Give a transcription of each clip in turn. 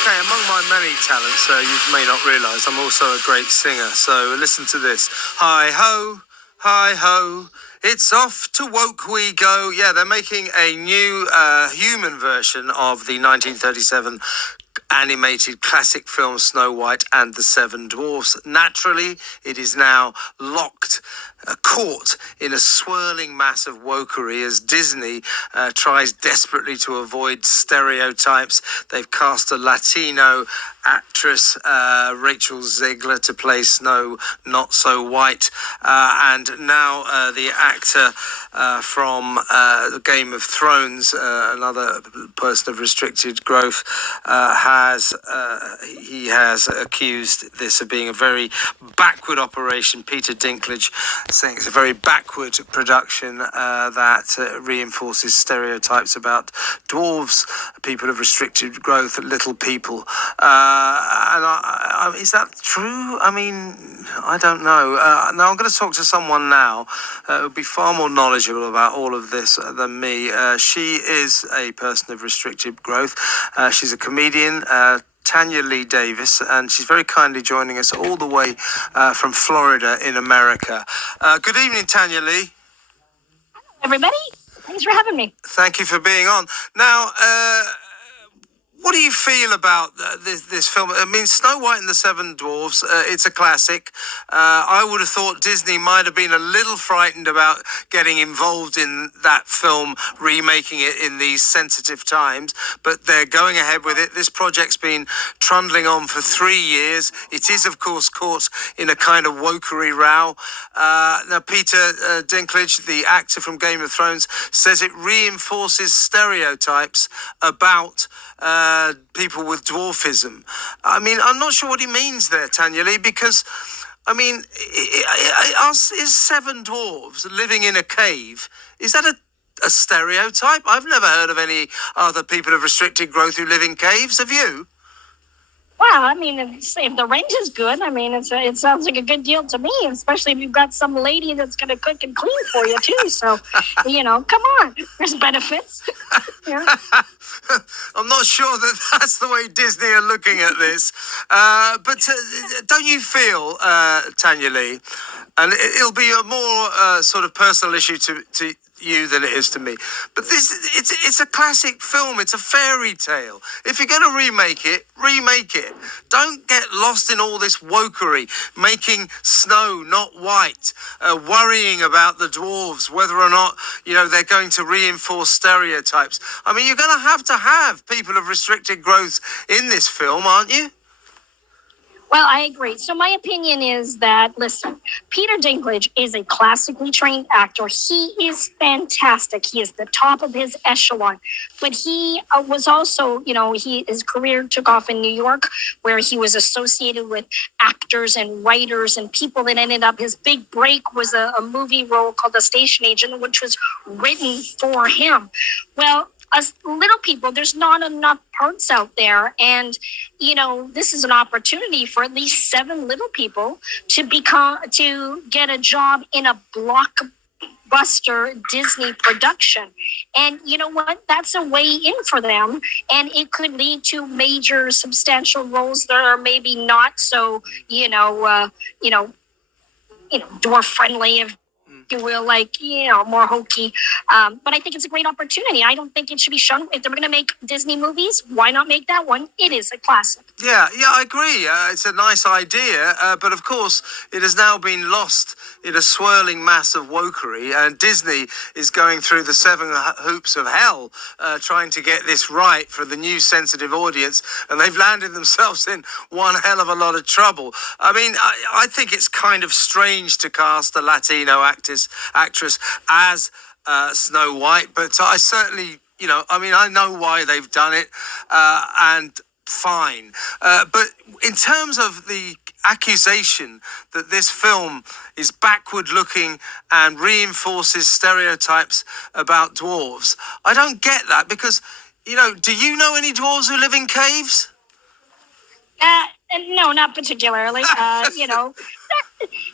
Okay, among my many talents, you may not realise, I'm also a great singer. So listen to this. Hi ho, it's off to woke we go. Yeah, they're making a new human version of the 1937 animated classic film Snow White and the Seven Dwarfs. Naturally, it is now locked, caught in a swirling mass of wokery as Disney tries desperately to avoid stereotypes. They've cast a Latino actress, Rachel Zegler, to play Snow Not So White, and now the actor from the Game of Thrones, another person of restricted growth, has accused this of being a very backward operation. Peter Dinklage saying it's a very backward production that reinforces stereotypes about dwarves, people of restricted growth, little people. Is that true? I mean, I don't know. Now I'm going to talk to someone now who will be far more knowledgeable about all of this than me. She is a person of restricted growth. She's a comedian, Tanyalee Davis, and she's very kindly joining us all the way from Florida in America. Good evening, Tanyalee. Everybody, thanks for having me. Thank you for being on. Now, what do you feel about this film? I mean, Snow White and the Seven Dwarfs, it's a classic. I would have thought Disney might have been a little frightened about getting involved in that film, remaking it in these sensitive times, but they're going ahead with it. This project's been trundling on for 3 years. It is, of course, caught in a kind of wokery row. Now, Peter Dinklage, the actor from Game of Thrones, says it reinforces stereotypes about people with dwarfism. I mean, I'm not sure what he means there, Tanyalee, because, I mean, is seven dwarves living in a cave, is that a stereotype? I've never heard of any other people of restricted growth who live in caves. Have you? Well, I mean, if the rent is good, I mean, it sounds like a good deal to me, especially if you've got some lady that's going to cook and clean for you, too. So, come on. There's benefits. Yeah. I'm not sure that that's the way Disney are looking at this. But don't you feel, Tanyalee, and it'll be a more sort of personal issue to you than it is to me, but it's a classic film. It's a fairy tale. If you're going to remake it. Don't get lost in all this wokery, making Snow not white, worrying about the dwarves, whether or not they're going to reinforce stereotypes. I mean, you're going to have people of restricted growth in this film, aren't you? Well, I agree. So my opinion is that, listen, Peter Dinklage is a classically trained actor. He is fantastic. He is the top of his echelon. But he was also, his career took off in New York, where he was associated with actors and writers and people that ended up, his big break was a movie role called The Station Agent, which was written for him. Well, us little people, there's not enough parts out there. And, this is an opportunity for at least 7 little people to get a job in a blockbuster Disney production. And you know what? That's a way in for them. And it could lead to major substantial roles that are maybe not so, dwarf friendly, if you will, more hokey. But I think it's a great opportunity. I don't think it should be shunned. If they're going to make Disney movies, why not make that one? It is a classic. Yeah, I agree. It's a nice idea, but of course, it has now been lost in a swirling mass of wokery, and Disney is going through the 7 hoops of hell trying to get this right for the new sensitive audience, and they've landed themselves in one hell of a lot of trouble. I mean, I think it's kind of strange to cast a Latino actress as Snow White, but I certainly, I know why they've done it, and fine. But in terms of the accusation that this film is backward looking and reinforces stereotypes about dwarves, I don't get that, because, do you know any dwarves who live in caves? No, not particularly.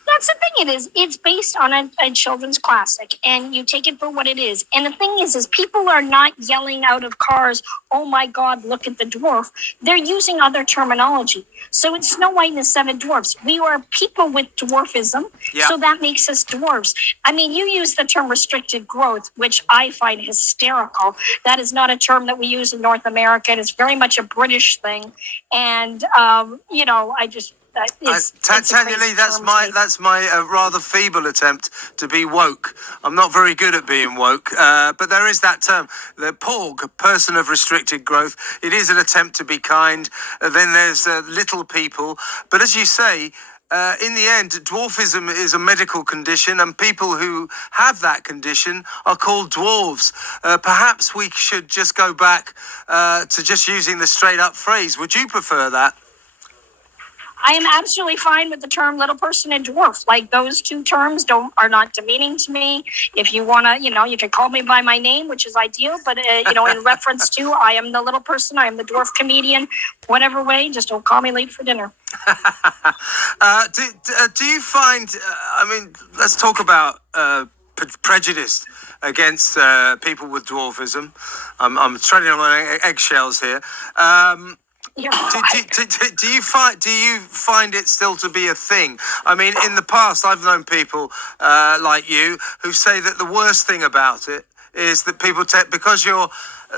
That's the thing. It is. It's based on a children's classic, and you take it for what it is. And the thing is people are not yelling out of cars, "Oh my God, look at the dwarf." They're using other terminology. So it's Snow White and the Seven Dwarfs. We are people with dwarfism, Yeah. so that makes us dwarfs. I mean, you use the term restricted growth, which I find hysterical. That is not a term that we use in North America. It's very much a British thing, and I just. Tanyalee, that's my rather feeble attempt to be woke. I'm not very good at being woke, but there is that term, the PORG, person of restricted growth. It is an attempt to be kind. Then there's little people, but as you say, in the end, dwarfism is a medical condition, and people who have that condition are called dwarves. Perhaps we should just go back to just using the straight up phrase. Would you prefer that? I am absolutely fine with the term little person and dwarf. Like, those two terms are not demeaning to me. If you want to, you can call me by my name, which is ideal. But, in reference to, I am the little person, I am the dwarf comedian, whatever way, just don't call me late for dinner. Do you find, let's talk about prejudice against people with dwarfism. I'm treading on eggshells here. Do you find it still to be a thing? I mean, in the past, I've known people like you who say that the worst thing about it is that people because you're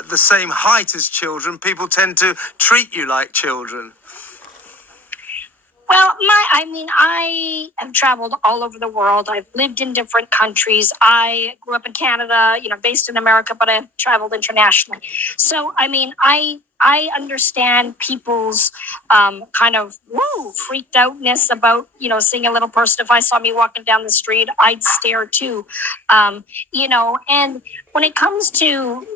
the same height as children, people tend to treat you like children. Well, I have traveled all over the world. I've lived in different countries. I grew up in Canada, based in America, but I've traveled internationally. So, I understand people's kind of freaked outness about, seeing a little person. If I saw me walking down the street, I'd stare too. And when it comes to,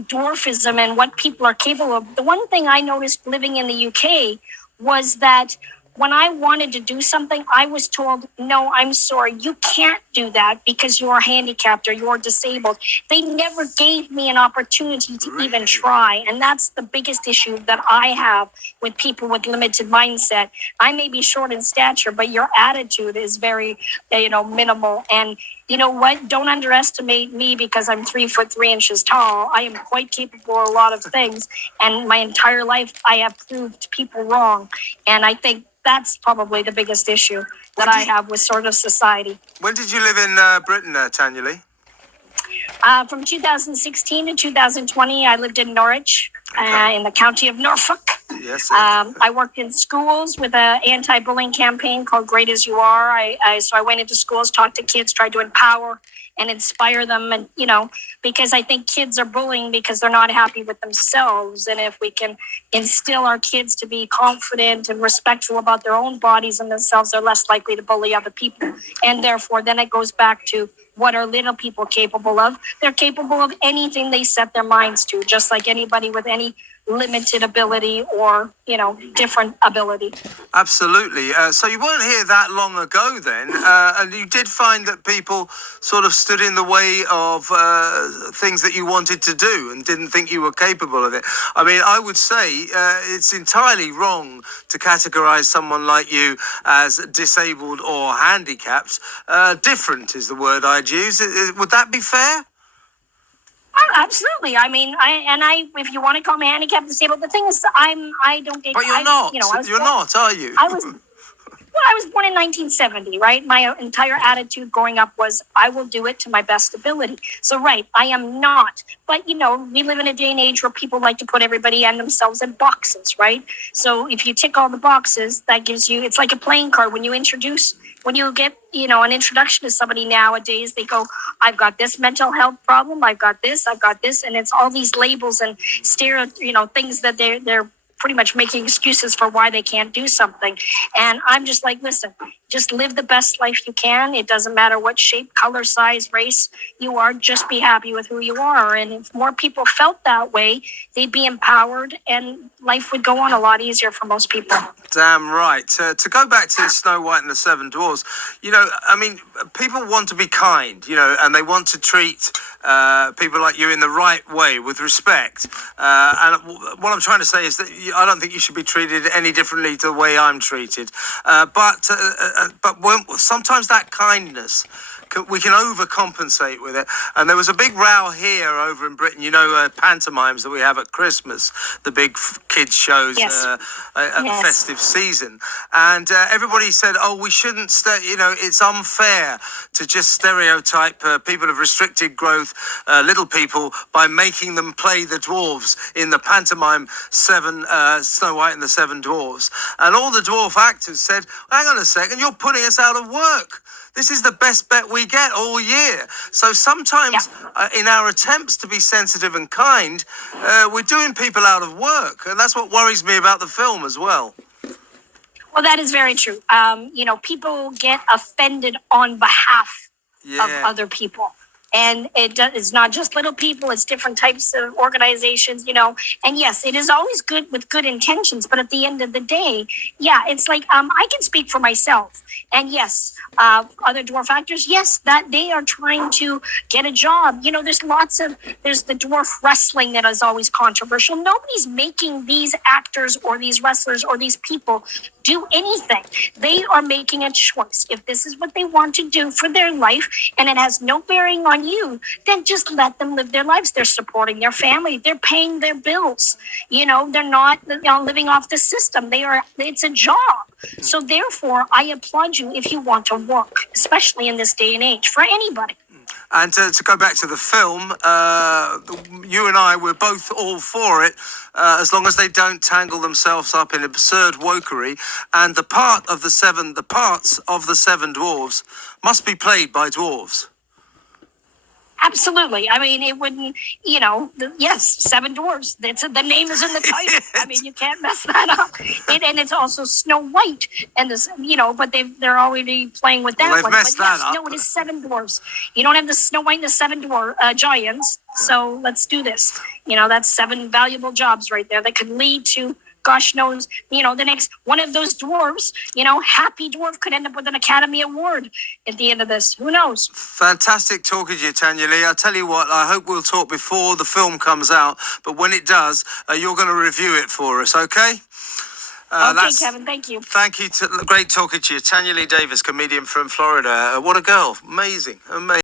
dwarfism and what people are capable of, the one thing I noticed living in the UK was that when I wanted to do something, I was told, "No, I'm sorry, you can't do that because you're handicapped or you're disabled." They never gave me an opportunity to even try. And that's the biggest issue that I have with people with limited mindset. I may be short in stature, but your attitude is very, minimal. And you know what? Don't underestimate me because I'm 3'3" tall. I am quite capable of a lot of things. And my entire life, I have proved people wrong. And I think that's probably the biggest issue that I have with sort of society. When did you live in Britain, Tanyalee? From 2016 to 2020, I lived in Norwich, in the county of Norfolk. Yes. I worked in schools with an anti-bullying campaign called Great As You Are. So I went into schools, talked to kids, tried to empower and inspire them. And, because I think kids are bullying because they're not happy with themselves. And if we can instill our kids to be confident and respectful about their own bodies and themselves, they're less likely to bully other people. And therefore, then it goes back to, what are little people capable of? They're capable of anything they set their minds to, just like anybody with any limited ability or, different ability. Absolutely. So you weren't here that long ago then, and you did find that people sort of stood in the way of things that you wanted to do and didn't think you were capable of it. I would say it's entirely wrong to categorize someone like you as disabled or handicapped. Different is the word I'd use. Would that be fair? Oh, absolutely. If you want to call me handicapped, disabled, the thing is, I don't get. But you're not. You're not, are you? I was born in 1970, right? My entire attitude growing up was, I will do it to my best ability. So, right, I am not. But, we live in a day and age where people like to put everybody and themselves in boxes, right? So if you tick all the boxes, that gives you, it's like a playing card. When you get, an introduction to somebody nowadays, they go, I've got this mental health problem, I've got this, and it's all these labels and things that they're pretty much making excuses for why they can't do something. And I'm just like, listen, Just live the best life you can. It doesn't matter what shape, color, size, race you are. Just be happy with who you are. And if more people felt that way, they'd be empowered and life would go on a lot easier for most people. Damn right. To go back to Snow White and the Seven Dwarfs, I mean, people want to be kind, and they want to treat people like you in the right way with respect. And what I'm trying to say is that I don't think you should be treated any differently to the way I'm treated. But sometimes that kindness, we can overcompensate with it. And there was a big row here over in Britain, pantomimes that we have at Christmas, the big kids shows at the festive season. And everybody said, we shouldn't, it's unfair to just stereotype people of restricted growth, little people, by making them play the dwarves in the pantomime Snow White and the Seven Dwarfs. And all the dwarf actors said, hang on a second, you're putting us out of work. This is the best bet we get all year. So sometimes in our attempts to be sensitive and kind, we're doing people out of work. And that's what worries me about the film as well. Well, that is very true. People get offended on behalf of other people. And it's not just little people, it's different types of organizations, And yes, it is always good with good intentions. But at the end of the day, it's like I can speak for myself. And yes, other dwarf actors, yes, that they are trying to get a job. There's the dwarf wrestling that is always controversial. Nobody's making these actors or these wrestlers or these people do anything. They are making a choice. If this is what they want to do for their life and it has no bearing on you, then just let them live their lives. They're supporting their family. They're paying their bills. They're not living off the system. It's a job. So therefore, I applaud you if you want to work, especially in this day and age, for anybody. And to go back to the film, you and I were both all for it, as long as they don't tangle themselves up in absurd wokery. And the parts of the seven dwarves must be played by dwarves. Absolutely. I mean, it wouldn't, Seven Dwarfs. The name is in the title. I mean, you can't mess that up. And it's also Snow White, and this, but they're already playing with that one. Messed that up. No, it is Seven Dwarfs. You don't have the Snow White and the Seven Giants. So let's do this. That's 7 valuable jobs right there that could lead to, gosh knows, the next one of those dwarves, Happy Dwarf could end up with an Academy Award at the end of this. Who knows? Fantastic talking to you, Tanyalee. I tell you what, I hope we'll talk before the film comes out, but when it does, you're going to review it for us, okay? Okay, Kevin, thank you. Thank you. Great talking to you. Tanyalee Davis, comedian from Florida. What a girl. Amazing.